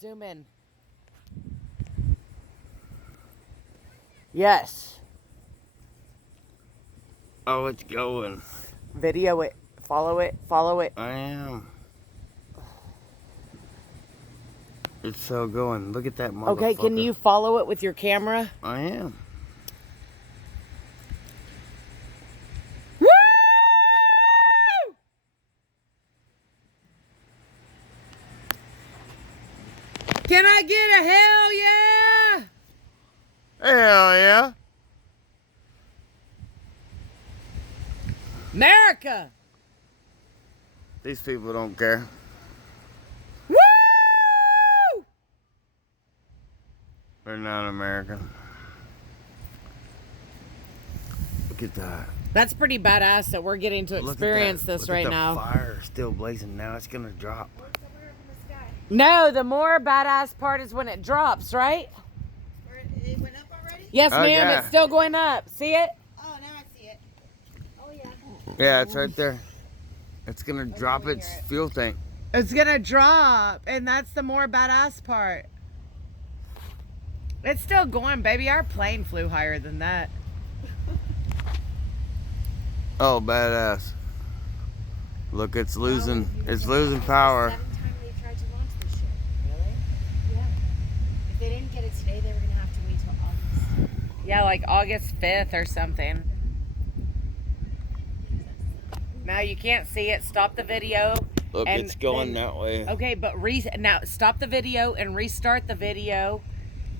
Zoom in. Yes. Oh, it's going. Video it. Follow it. Follow it. I am. It's so going. Look at that motherfucker. Okay, can you follow it with your camera? I am. Woo! Can I get a hell yeah? Hell yeah. America! These people don't care. Woo! They're not American. Look at that. That's pretty badass that we're getting to experience this right now. Look at the fire still blazing now. It's gonna drop. No, the more badass part is when it drops, right? It went up already? Yes, Oh, ma'am. yeah. It's still going up. See it? Oh, now I see it. Oh, yeah. Yeah, it's right there. It's gonna drop its fuel tank. It's gonna drop, and that's the more badass part. It's still going, baby. Our plane flew higher than that. Oh, badass. Look, it's losing power. 7th time they tried to launch this ship. Really? Yeah. If they didn't get it today, they were going to have to wait till August. Yeah, like August 5th or something. Now you can't see it. Stop the video. Look, and it's going then- that way. Okay, but now stop the video and restart the video.